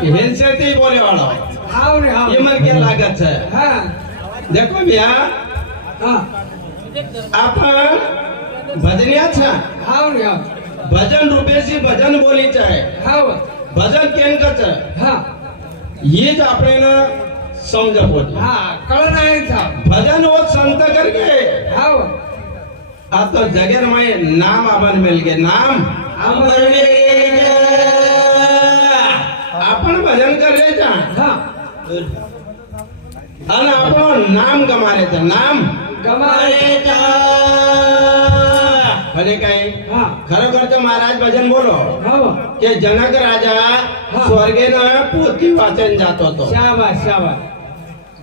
हिंसे ते बोले वाला हाव रे हाव ये मन के लागत है। हां देखो भैया हां आपण भजनियाचा हाव रे हाव भजन रूपेशी भजन बोलीचं आहे। हाव भजन केनकच हां हेच आपल्याला समजत होत। हां कळण आहे साहब भजन वो संत करके हाव आता जगेर में नाम आवन मिल गए नाम आमर आपण भजन करायचा हां आणि आपण नाम गमारायचं नाम गमारेचा म्हणजे काय हां खरोखरचं महाराज भजन बोलो हाव કે जनक राजा સ્વર્ગેના પોથી વાંચન જાતો હતો। शाबाश शाबाश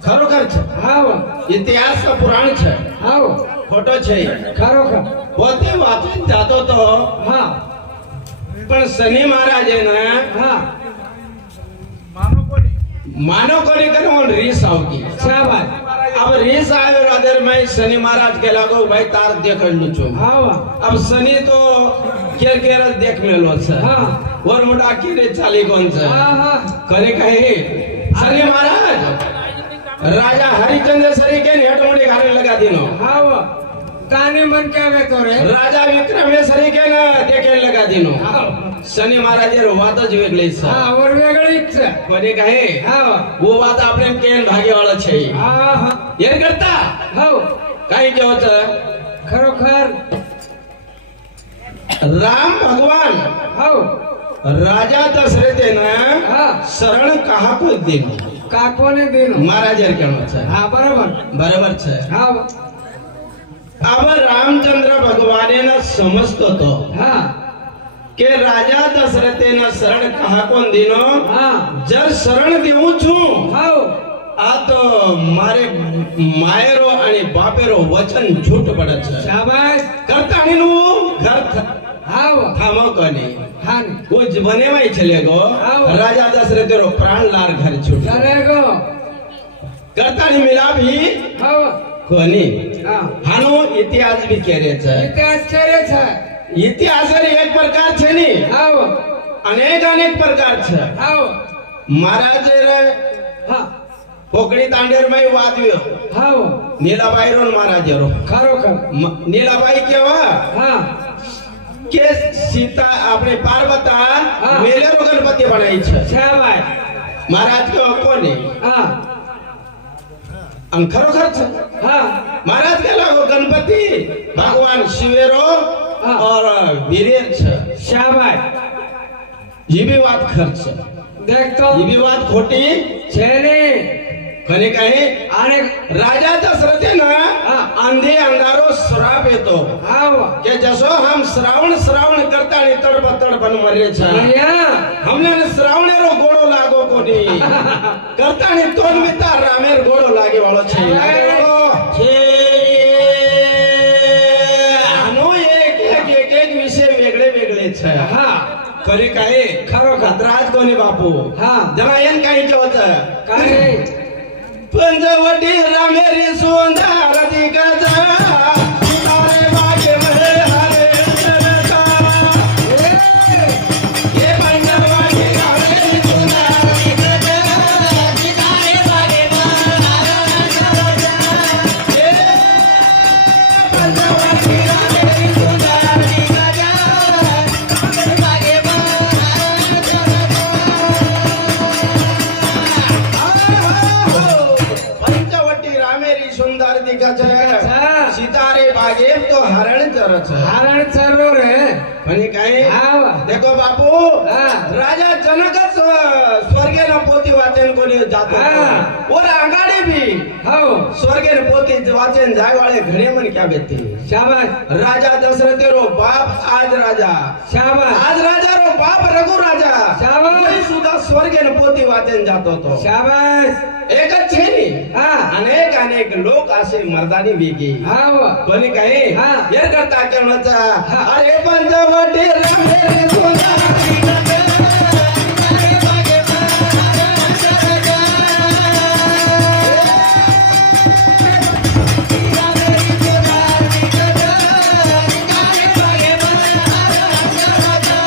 ખરોખર છે हाव ઇતિહાસ का पुराण છે हाव ખોટો છે खरोखर પોથી વાંચન જાતો તો हां પણ શનિ મહારાજે ને हां मानव कोणी करून रीस आवती। शाबाश अब रीस आयो राधर में शनि महाराज के लागो भाई तार देख लुचो। हाव अब शनि तो केर केर देख मेलो छ हां और मोटा किरे चाली कोण छ हां हां करे कहे शनि महाराज राजा हरिचंद्र सरी के हेट मोड़ी घारे लगा दिनो। हाव ताने मन क्या वे तो रे राजा विक्रमेश्वरी के ना देखे लगा दिनो। हाव शनि महाराज रो वात ज वेगळी छ हां और वेगळीच છે कोणी कहे हाव वो बात आपने केन भागे वाला छे हां हां ये करता हाव काही जे होत खरोखर राम भगवान हाव राजा दशरथे ने हां शरण कहा को देनो काकोने देनो महाराज केनो छ हां बरोबर बरोबर छ। हाव अब रामचंद्र भगवाने ने समजतो तो हां के राजा दशरथे ने शरण कहा को देनो हां जर शरण देऊ छु हाव आ तो मारे मायरो आणि बापेरो वचन झूठ पडत छ। शाबाश करताणी नु घर हाव थामो कोनी हां वो बने में चले गो आओ। राजा दशरथ रो प्राण लार घर छूट चले गो करताणी मिला भी हाव कोनी हां हानो इतिहास भी केरे छ। इतिहास करे છે इतिहास एक प्रकार छे नी हाव अनेक प्रकार छ। हाव महाराज रे हां पोकड़ी तांडेर में वादव्यो हाव नीलाबाई रो महाराज रो खरोखर नीलाबाई केवा हां के सीता अपने पार्वता हाँ। मेले रो गणपति बनाई छ। शाबाश महाराज के कोनी हां अन खरोखर छ। हां महाराज के लागो गणपति भगवान शिवेरो हाँ। और वीरेर छ। शाबाश ये भी बात खर्च देख तो ये भी बात खोटी છે ને कने कहे અને राजा दशरथे ना हाँ। अंधे अंगारो श्राप येतो હાવ के जसो हम श्रावण करता नी तड़प तड़पन मरे छ। અહીંયા हमने श्रावणेरो गोड़ो लागो कोनी करता नी तोन मिता रामेर गोड़ो लागे वालो छे छे आनो एक विषय वेगळे वेगळे छ। હા करी काय खरोखर. खतराज कोणी बापू हा. जरा येन काही होत काय पंजवटी रामेरी सुंदर दिगजा तारे बागे महे हरे चरता ये पंजवटी रामेरी सुंदर दिगजा तारे बागे महे चरता ये पंजवटी रामेरी सुंदर दिगजा तारे बागे पंचवटी रामेरी सुंदर दिखत अच्छा. सितारे बागे तो हरण चरत हारण चरलो रे म्हणजे काय हाव. देखो बापू हा. राजा जनकच स्वर्गे न पोती वाचन कोणी जातो हा. और आगाड़ी भी हो स्वर्गे न पोती वाचन जाय वाले घणे मन क्या बेती शाबाश राजा दशरथ रो बाप आज राजा शाबाश आज राजा रो बाप रघु राजा शाबाश. वही सुद्धा स्वर्गे न पोती वाचन जातो तो शाबाश एकच छे नी हा अनेक अनेक लोक असे मर्दानी वेगी हाव कोणी काही हा. हे करता करण्याचा हा. अरे पंचवटी रामेरी सुंदर दिगजा तारे बागे महे चरता रामेरी सुंदर दिगजा तारे बागे महे चरता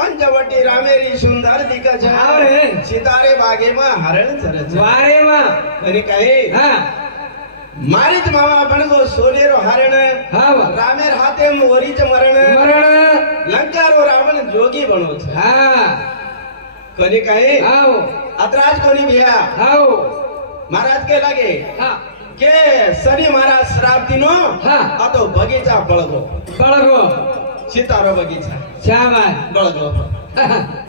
पंचवटी रामेरी सुंदर दिग्गज हाव रे. सितारे बागेમાં હરણ ચરે છે વારે માં અને કહે હા મારી જ મામા બનગો સોનેરો હરણ હાવ રામેર હાથે મોરી જ મરણ મરણ લંકારો રાવણ જોગી બનો છે હા કોની કહે હાવ અતરાજ કોની ભિયા હાવ મહારાજ કે લાગે હા કે શનિ મહારાજ શ્રાપ દીનો હા આ તો બગીચા બળગો બળગો સિતારો બગીચા શાબાશ બળગો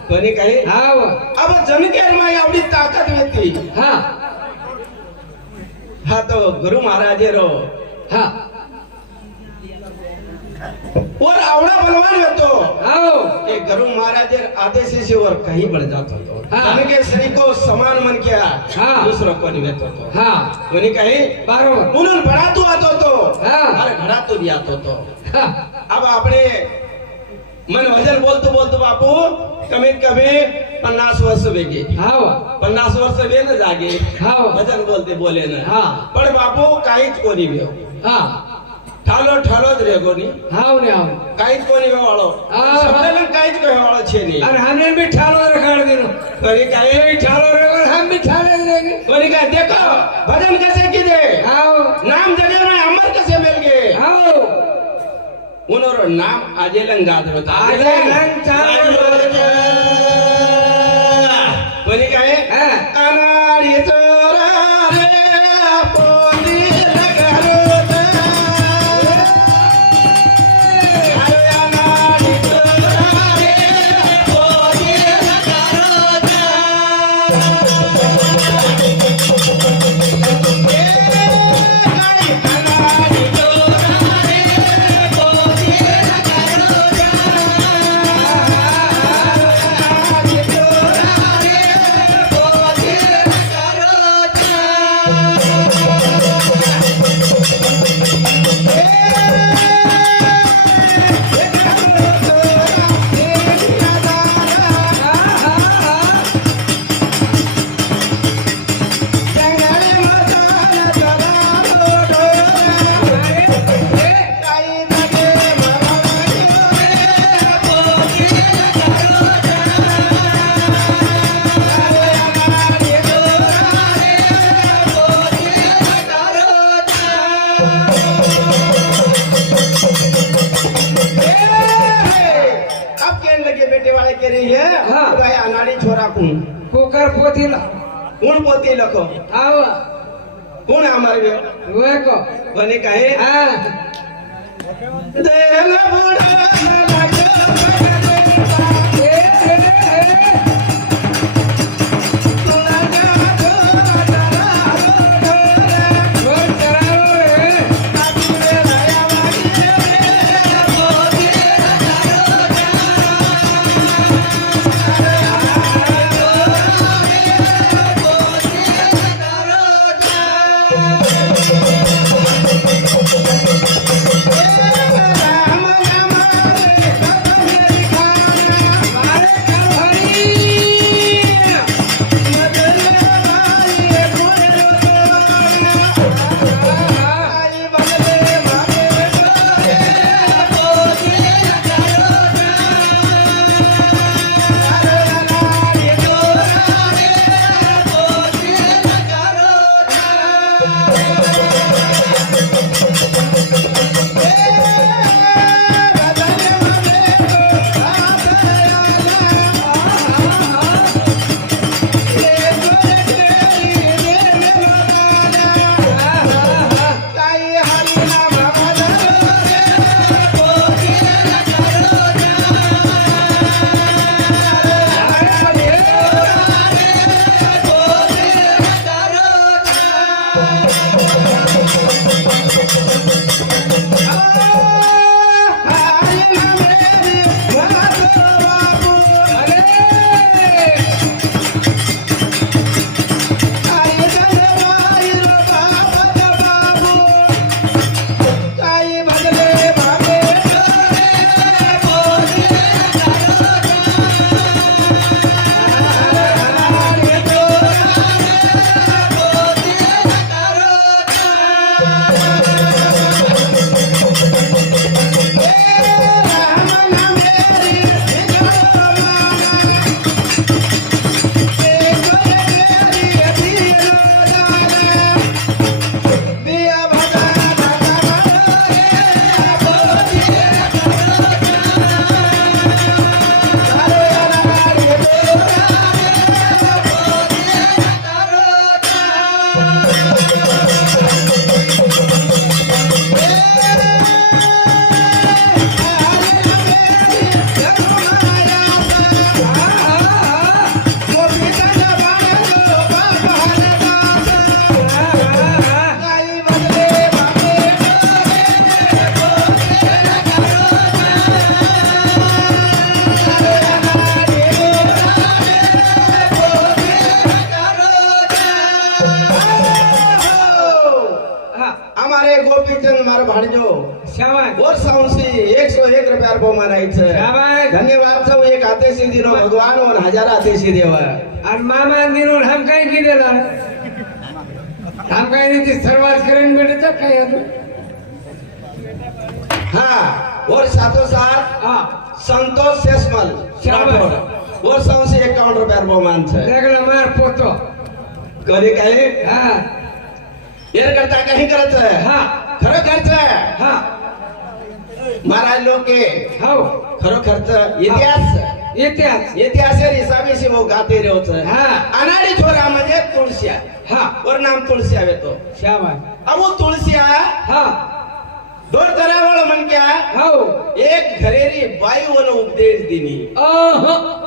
કોની કહે હાવ अब जनकेर में आवडी ताकत होती હા हाँ तो गुरु महाराज रो હા और आवड़ा बलवान होतो હાવ कि गुरु महाराज आदेश से और कहीं बढ़ जातो तो हाँ। उनके श्री को समान मन किया हाँ। दूसरो को नहीं वेतो तो હા उन्हें कहे બરોબર उन्होंने बढ़ातो आतो तो हाँ। अरे घड़ातो भी आतो तो હા अब अपने मन भजन बोलतो बोलतो बापू कमीत कमी 50 वर्ष वेगे હાવ 50 वर्ष वे न जागे हाव भजन बोलते बोले न हाँ। पण बापू काहीच कोणी व्यो હા ઠાલો ઠાલો જ રે કોની હાવ ને હાવ કાहीच कोणी वाळो હા. सबले काहीच कोणी वाळो छे नहीं અને હમને બી ઠાલો રખાડ દીનો कोणी काय એ ઠાલો રે हम भी ઠાલે જ रहेंगे कोणी काय देखो भजन कैसे कीधे हाव नाम जगे में अमर कैसे मिल गए હાવ उनरो नाम आजे लंगाद होता આજે રંગ ચાલો कोणी काय હા अनाडी चोरा रे पोती लगारो अरे अनाडी चोरा रे पोती अब कहने लगे बेटे वाले कह रही है हाँ। भाई अनाड़ी छोरा कौन કુકર પોથી લો कौन पोती लखो આવ कौन हमारे વેકો बने कहे હા देल बुढ़ा लगे એ એ બોલ ચરારો રે राम राम भाणजो शाबाश और सांसी 101 रुपया बहुमानायचं शाबाश धन्यवाद सब एक आतेशी दिनो भगवान और हजार आतेशी देवा आणि मामा निरून हम काय केलेला हम काय नाही ते सर्वात करेन भेटत काय अजून हाँ और साथों साथ हा संतोष सेसमल शाबाश. राठोड और सांसी 51 रुपया बहुमान છે देखला मार पोतो कधी काय हा येर करता काही करायचं हा खरं खर्च हा महाराज लोग के हो खरोखरच इतिहास इतिहास इतिहासेर हिसाबी से वो गाते रहोच हा अनाडी छोरा म्हणजे तुळसिया हा वर नाम तुळसिया येतो शाबाश अब वो तुळसिया हा दोन करावळ म्हण क्या हो एक घरेरी बाई वन उपदेश दिनी अह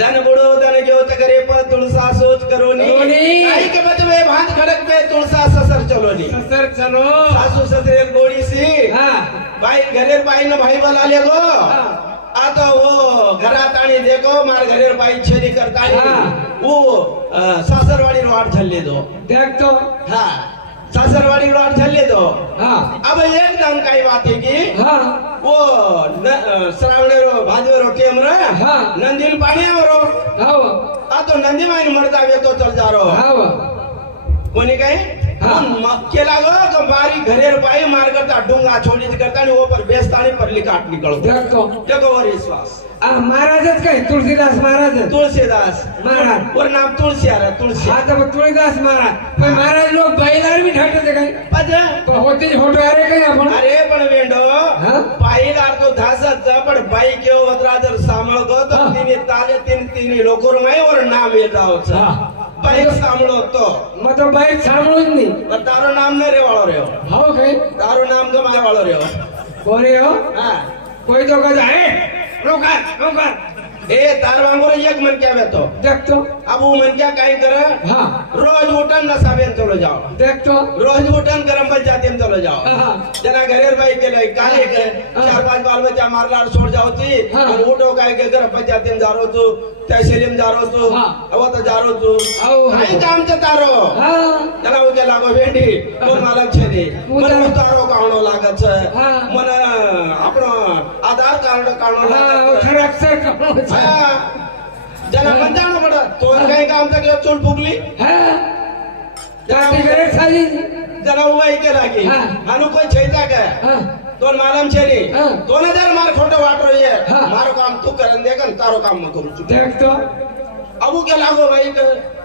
धन बुडो धन घेओ करे पर तुळसा सोच करोनी करोनी. आई के बचवे भांत खड़क पे तुळसा ससर चलोनी सर चलो सासू ससरे गोड़ी सी हा बाई घरेर बाई न भाई बोला ले गो हा. आता वो घरात आणि देखो मार घरेर बाई छेली करता हा. वो सासरवाडी वाट झल्ले दो देख तो हा सासरवाडी वाट झल्ले दो हा अब एकदम काही बात है की हा वो श्रावणेरो भाजवेरो टेमरा हा. नंदील पाण्यावरो हो आता नंदी माईन मरता येतो चल जारो हो कोणी काय हा. केला गो बारी घरेर बाई मार करता डुंगा छोड़ी करता आणि ऊपर बेस्तानी परली काट निकलतो देख तो देखो वर विश्वास महाराजच काय तुळशीदास महाराज तुळशीदास महाराज वर नाम तुळशी आला तुळशी आता मग तुळशीदास महाराज पण महाराज लोक बैलार बी ठाकते काय अजा पण होते फोटो अरे काय आपण अरे पण वेंडो हा? बाईला तो धासत पण बाई केव वद्रा जर सांभाळ गो तर हा. तिने ताले तिने लोकर माई वर नाम येत जावचं हा. बाईक सांभाळो तो मग तो बाईक सांभाळून नाही पण तारो नाम न रे वाळो रे हो काय तारो नाम ग माय वाळो रे कोणी हो हा कोई तो कदा है रोकार रोकार ए तार वांगोर एक मन क्या बेतो देखतो अब वो मन क्या काई कर हा रोज उठन न साबेन चलो जाओ देखतो रोज उठन गरम पंचायती में चलो जाओ हा. जना घरेर बाई के लई काले के हा. 4-5 बाल बच्चा मारलाड छोड़ जाओ ती हा. और उठो काय के गरम पंचायती में जा रो तू तहसील में जा रो तू हा. अब तो जा रो तू आओ, हा. काय काम ते तारो हा जना उके लागो भेंडी कोण मालक छे दे मन तारो कावणो लागत छे हा. मन આપણો આધાર કાર્ડ કાવણો हा लागत खरं अक्षर कमवत छे हा जना बंदाणो पडत तो काय काम ते चूल फुगली हा जाती करे खाली जरा उभाई के लागी हा. हानु कोई छैता का हा दोन मालम छेली हा. 2000 मार खोटो वाटरो ये हा. मारो काम तू करन दे कन तारो काम म करू छु देखतो अबू के लागो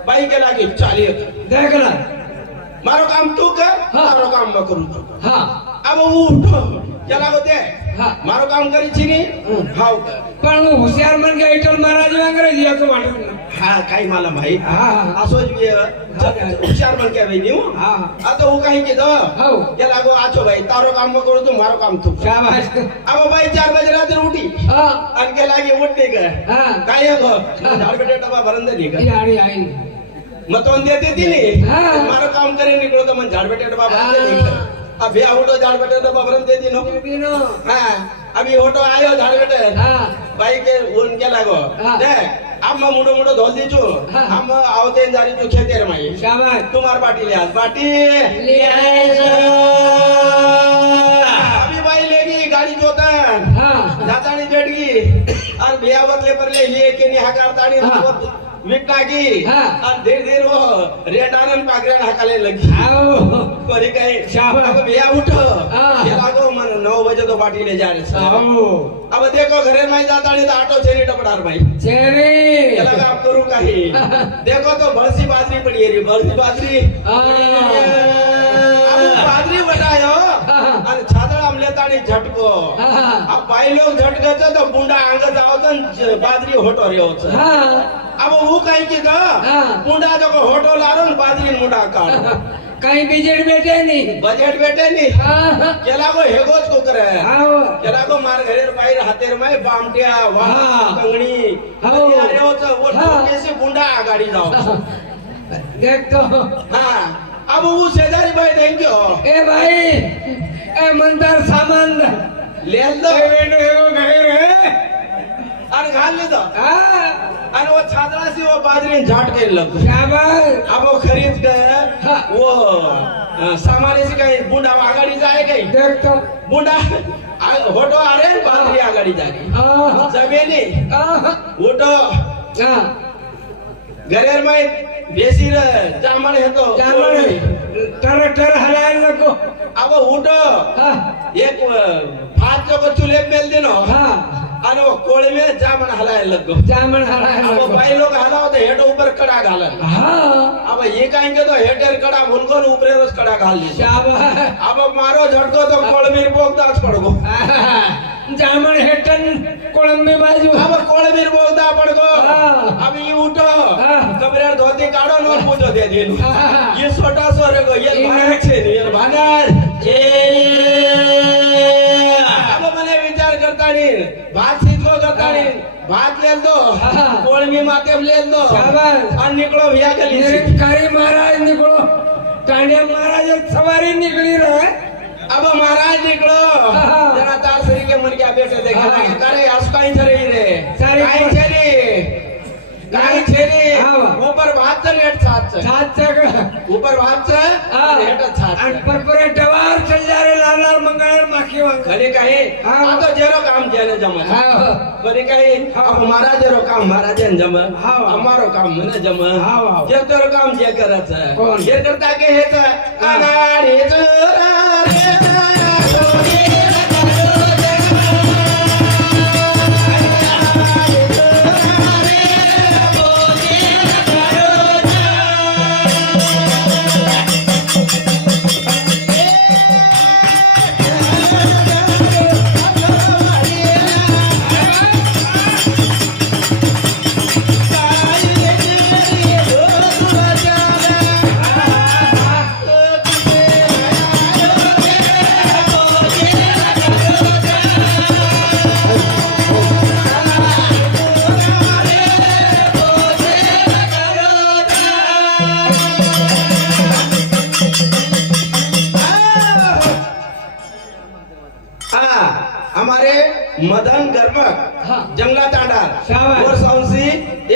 बाई के लागी चाली देखला मारो काम तू कर हा. तारो काम म करू छु हा अब उठो के लागो दे हा. मारो काम करी छिनी हाव कर पण હું હોશિયાર બન ગયા ઇટલ મહારાજ અંગ્રેજી હતો વાટો हा काही मला माहित हा असो हुशार पण काय वेनी हा आता वो काही के दो हो के लागो आचो भाई तारो काम म करू तू मारो काम तू कर. शाबाश अब भाई 4 बजे रात्री उठी हा अनके लागे उठते का हा काय गो झाड बेटे डबा भरन दे का यारी आई मतों देती थी नी हाँ. मारो काम करे निकलो तो मन झाड़ बेटे डबा भरन दे हाँ. अब या उठो झाड़ बेटे डबा भरन दे दी नो दिनो हां अभी ऑटो आयो झाड़ बेटे हा भाई के उनके लागो हाँ. दे अब मैं मुडो मुडो धोल दी छु हाँ. हम आवते जारी छु खेते रे माई शाबाश तुम्हार पार्टी ले आज पार्टी ले आए अभी भाई लेगी गाड़ी जोतन हा जातानी बैठ गई और बियावत ले पर ले के नि हकारतानी हाँ. विकटा की हाँ. और धीरे धीरे वो रेडानन पागरण हकाले लगी आओ कोरी कहे शाबाश. अब भैया उठो हाँ. ये लागो मन 9 बजे तो पार्टी ले जा रहे हैं आओ अब देखो घरे में जाता नहीं तो ऑटो छेनी टपड़ार भाई चेरे ये लगा आप करूँ कहीं देखो तो बरसी बाजरी पड़ी है रे बरसी बाजरी अब बाजरी बतायो हाँ. और छादड़ हमले तानी झटको हा अब बाई लोग झटके तो बुंडा आंग जाओ तो बाजरी होटो रे होत हा अब वो कहीं की गा हाँ. मुंडा जो होटो लारो न बाजरी मुंडा काट कहीं बीजेड बेटे नहीं बजट बेटे नी हा केला को हेगोच को करे आओ केला को मार घरेर बाहेर हातेर माय बामट्या वाह हाँ. कंगणी हो. अरे होत वो हाँ. कैसे बुंडा आगाडी जाओ देख तो हां अब वो शेजारी बाई देंगे ए भाई ए मंदार सामान ले लो ए बेटो एगो गए रे और घाल ले दो हा और वो छादड़ा सी वो बाजरी झाट के लग शाबाश अब वो खरीद के हाँ। वो सामान ऐसी कहीं बुंडा आगाड़ी जाए कहीं देख तो बुंडा होटो आ रहे बाजरी आगाड़ी जागी आहा जमीनी आहा होटो हाँ घरेर में बेसी रे जामण है तो जामण टर हलायला नको अब उठो हाँ एक भात जो को चूल्हे में मेल देनो हाँ आणि वो कोळे में जामण हलायला लगो जामण हलायला अब नको बाई लोग हलाव तो हेड ऊपर कड़ा घालन हाँ अब ये कहेंगे तो हेडर कड़ा भूलको न ऊपरे रोज कड़ा घाल ली शाबाश अब मारो झटको तो कोळमीर बोगदाच पड़गो आहा, जामण हेटन कोळंबी बाजू अब कोळमीर बोगदा पड़गो हाँ। अब ये उठो हाँ। कबरेर धोती काढो न पूजो दे देनु हाँ। ये छोटा सो रे गो ये ये भाग छे ने ये भागार अब मने विचार करता नी भात सीधो करता नी भात ले दो हाँ। कोळमी माते ले दो शाबाश। और निकलो भैया गली से निरंकारी महाराज निकलो कांडिया महाराज सवारी निकली रहे अब महाराज निकलो हाँ। जरा तार सरी के मन क्या बेटे देखा हाँ। करे असकाई चले रे सारी काई चली काई चली हाँ। ऊपर भात से नेट छात से साथ तक ऊपर भात से हाँ। नेट छात आणि से परपरे डवार चल जा रे लाल लाल मंगळ माखी वांग खरी काही हाँ। आ तो जेरो काम जेने जम हाँ खरी काही अब हमारा जेरो काम महाराज ने जम हाँ। हमारो काम मने जम हाँ। जे तेरो काम जे करत है कौन? ये करता के है तो अनाड़ी चोरा रे हमारे मदन गर्मक हाँ। जंगला तांडार शाबाश। और सौंसी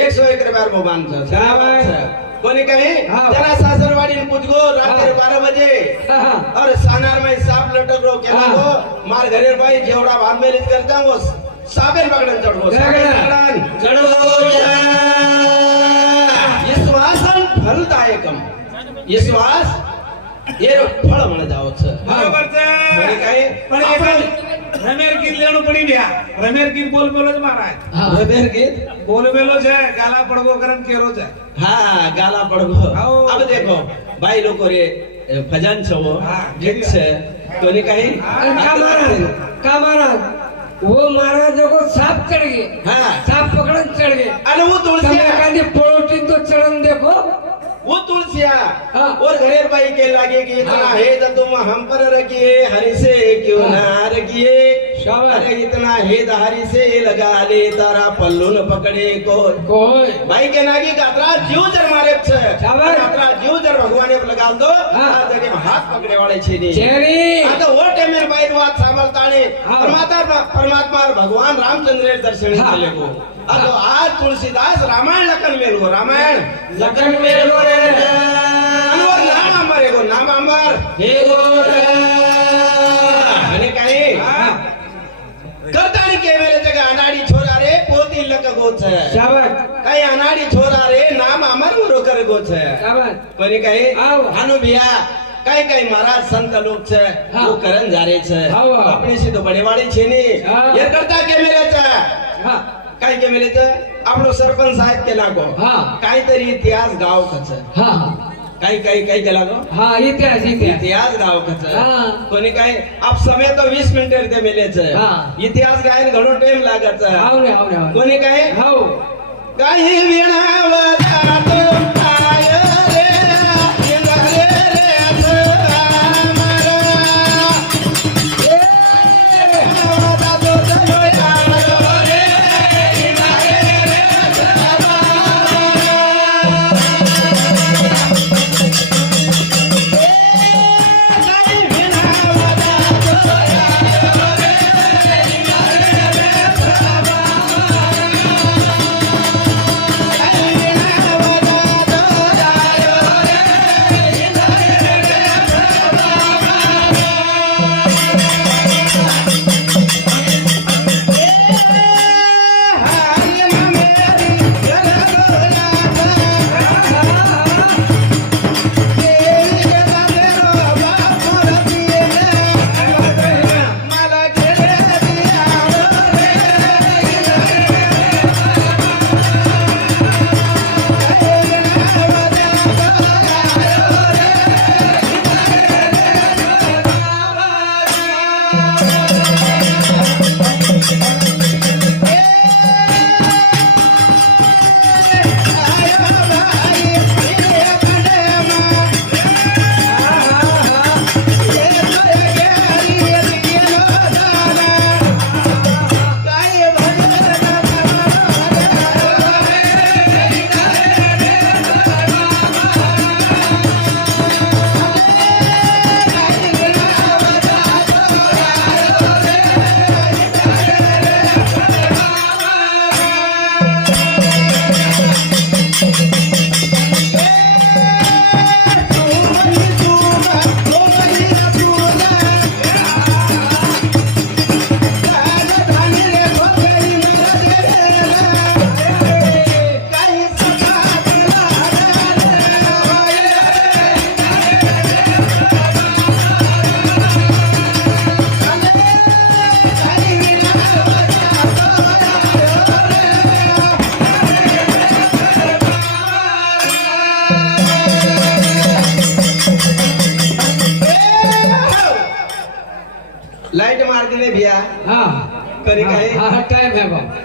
101 रुपया भगवान से शाबाश। कोनी कहीं हाँ। जरा सासरवाड़ी में पूछगो रात के हाँ। 12 बजे हाँ और सानार में सांप लटक रो के हाँ। लागो मार घरे भाई जेवड़ा भात में लिख करता हूँ साबेर पकड़न चढ़ो ये श्वासन फलदायकम ये श्वास ये फळ म्हण जाओ छ बरोबर છે कोणी काही પણ એક રમેર ગીત લેણું પડી ગયા રમેર ગીત બોલ બોલો જ મારા हाँ रबेर गीत બોલ બેલો છે ગાલા પડવો કરન કેરો છે हाँ गाला पड़गो आओ। अब देखो भाई लोग रे भजन छो हाँ, गीत छे कोणी काही आणि का महाराज वो महाराज को सांप चढ़ गए हाँ सांप पकड़न चढ़ गए आणि वो તમે तुलसिया कांदी पोळोटी तो चढ़न देखो वो तुलसिया हाँ। और घरेर भाई के लागे कि इतना हाँ। है तो तुम हम पर रखिए हरि से क्यों हाँ। ना रखिए शाबाश। अरे इतना है तो हरि से लगा ले तारा पल्लू न पकड़े को कोई भाई के नागी कातरा जीव जर मारे छे शाबाश। कातरा जीव जर भगवान ने लगा दो हाँ। आ जगह में हाथ पकड़े वाले छे नी चेरी आ तो वो टाइम में भाई बात सांभळताने हाँ। परमात्मा और भगवान रामचंद्र के दर्शन हाँ। चले को आ तो आज तुलसीदास रामायण लखन मेल गो रामायण लखन मेल गो रे। और नाम अमर एगो नाम अमर हे गोर અને કાઈ हाँ કરતાની કે મેલે જગા અનાડી છોરા રે પોતી લક ગો છે शाबाश કાઈ અનાડી છોરા રે નામ અમર ઉરો કરે ગો છે शाबाश કોની કાઈ આવો। હાનો ભિયા કાઈ કાઈ महाराज संत लोग છે हाँ। वो करन जारे છે આવો, આવો। अपनी से तो बड़े वाली છે ની हाँ। ये करता के मेले છે हाँ કાઈ કે મેલે છે આપણો સરપંચ સાહેબ કે લાગો हाँ કાઈ તરી ઇતિહાસ ગાવ છે हाँ કાઈ કાઈ કાઈ કે લાગો हाँ इतिहास इतिहास इतिहास गाव कथा हाँ। कोणी काय आप समय तो 20 मिनिट ते मेले छे हाँ। इतिहास गायन घणो टाइम लागत छे आवने आवने आवने कोणी काय हाव काही विणावतात I ray इंद्रे ray Amra विणावतात जलोया ray इंद्रे ray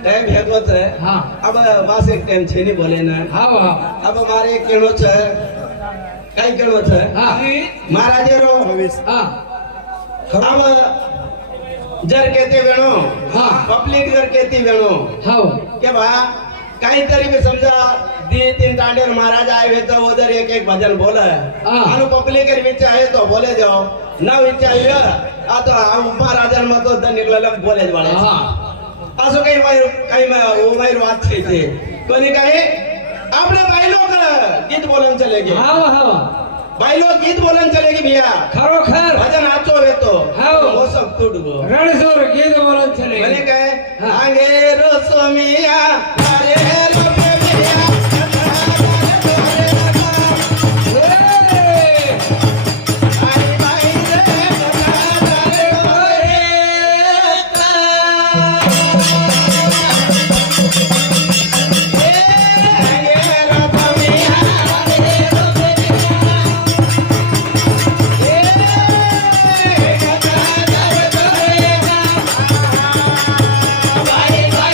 time भेगो छे हाँ अब वास एक टाइम छे नहीं बोले ना हाँ हाँ अब मारे केणो छे कई केणो छे हाँ महाराजे रो हाँ अब जर कहते वेणो हाँ पब्लिक जर कहती वेणो हाँ के भा काही तरी भी समजा 2-3 टांडेर महाराज आए तो उधर एक एक भजन बोले हाँ। आनु पब्लिक के बीच आए तो बोले जाओ ना विचार आ तो महाराजन में तो धन निकलल बोले वाले हाँ असो काही वो मायर बात छे कोणी काही आपले भाई लोग गीत बोलन चलेगे हाँ हाँ भाई लोग गीत बोलन चलेगी भैया खरोखर भजन आचो वे तो हाँ। वो सब टूट गो रणसोर गीत बोलन चले मैंने कहे हाँ। आगे रसोमिया अरे रसोमिया आई भाई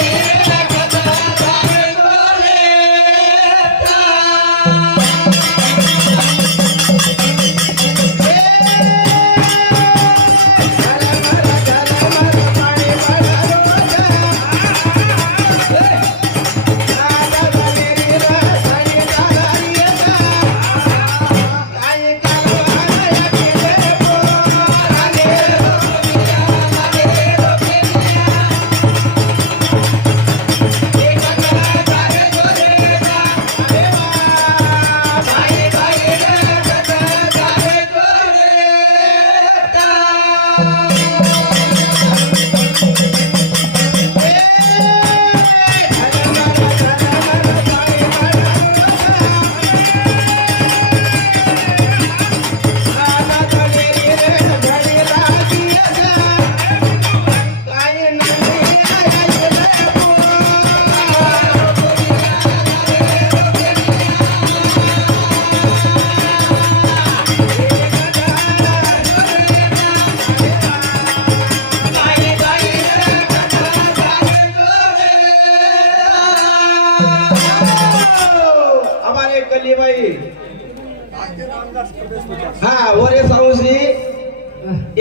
रे हमारे कली भाई हाँ वो रे साहूजी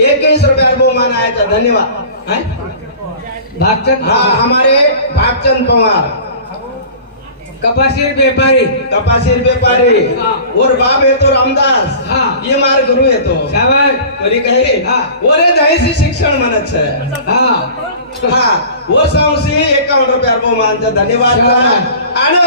21 रुपया बहुमान आया था धन्यवाद हैं? भागचंद हाँ हमारे भागचंद पवार कपासी व्यापारी कपासी व्यापारी हाँ। और बाप है तो रामदास हाँ। ये मार गुरु है तो शाबाश कोणी कहे हाँ। ओरे दहीसी शिक्षण म्हणत छे हाँ हाँ वो साहूजी 51 रुपया बहुमान था धन्यवाद शाबाश। आणि